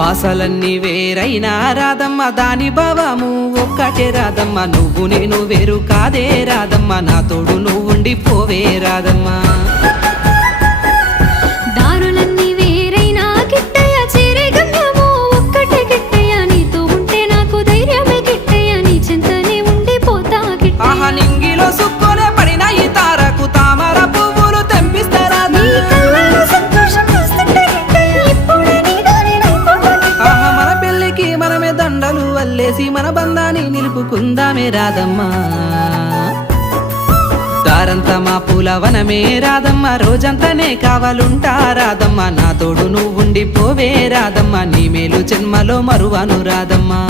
బాసలన్నీ వేరైనా రాదమ్మ దాని భావము ఒక్కటే రాదమ్మ నువ్వు నేను వేరు కాదే రాదమ్మ నా తోడు నువ్వుండి పోవే రాదమ్మ దారులన్నీ వేరైనా గిట్టయ్య చేరే గమ్యము ఒక్కటే గిట్టయ్య నీతో ఉంటే నాకు ధైర్యమే గిట్టయ్య నీ చింతనే ఉండిపోతా గిట్టయ్య ఆహా నింగిలో సుక్కోనే పడిన ఈ తారకు తామర పువ్వులు తెంపిస్తారా నీ కళ్ళలో సంతోషం చూస్తుంటే గిట్టయ్య ఇప్పుడే నీతోనే నైపోతా ఆహా మన పెళ్ళికి మనమే దండలు వల్లేసి మన బంధాన్ని నిలుపుకుందామే రాదమ్మా దారంతా మా పూలవనమే రాదమ్మ రోజంతానే కావాలుంటా రాదమ్మ నా తోడు నువ్వుండి పోవే రాదమ్మ నీ మేలు జన్మలో మరువను రాదమ్మా